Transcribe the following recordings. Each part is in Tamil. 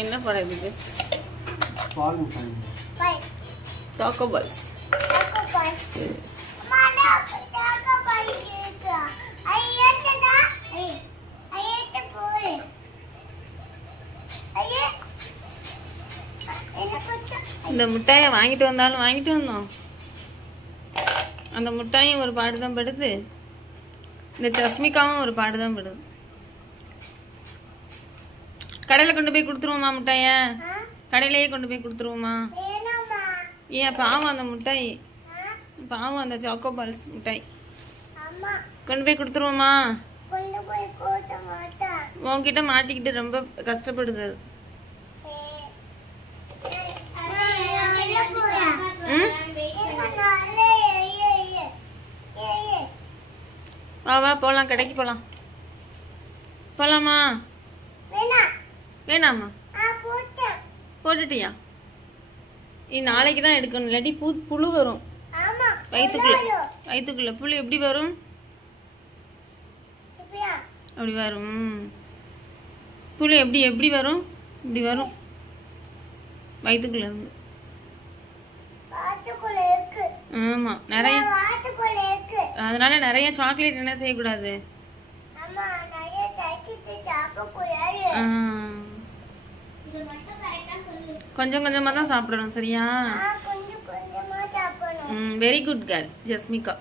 என்ன படம் இது? Choco balls. இந்த முட்டாயை வாங்கிட்டு வந்தோம். அந்த முட்டாயும் ஒரு பாடு தான் படுது, இந்த சஸ்மிகாவும் ஒரு பாடு தான் படுது. கடையில கொண்டு போய் கொடுத்துருவோமா முட்டாய? கடையிலேயே கொண்டு போய் கொடுத்துருவோமா? ஏன் பாவம் அந்த முட்டாய், பாவம் அந்த சாக்கோ பால்ஸ் முட்டாய் கொண்டு போய் கொடுத்துருவோமா? உன்கிட்ட மாட்டிக்கிட்டு ரொம்ப கஷ்டப்படுது. வா போலாம், கடைக்கு போலாம். போலாமா? வேணாமா? போட்டுட்டியா? நீ நாளைக்கு தான் எடுக்கணும், இல்லாட்டி புழு வரும் வயிற்றுக்குள்ள. புழு எப்படி வரும்? அப்படி வரும். புழு எப்படி வரும்? இப்படி வரும் வயிற்றுக்குள்ள இருந்து. ஆமா, நிறைய. அதனால நிறைய சாக்லேட் என்ன செய்யக்கூடாது. கொஞ்சம் கொஞ்சமா தான் சாப்பிடணும், சரியா? Very good girl Jasmika.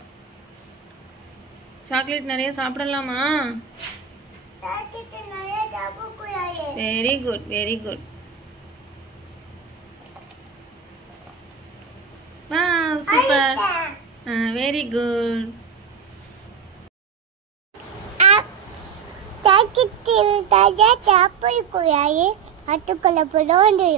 Chocolate நிறைய சாப்பிடலாமா? Very good, very good. Super, very good. Kita tak capai kau ya, atau kalau pelonde.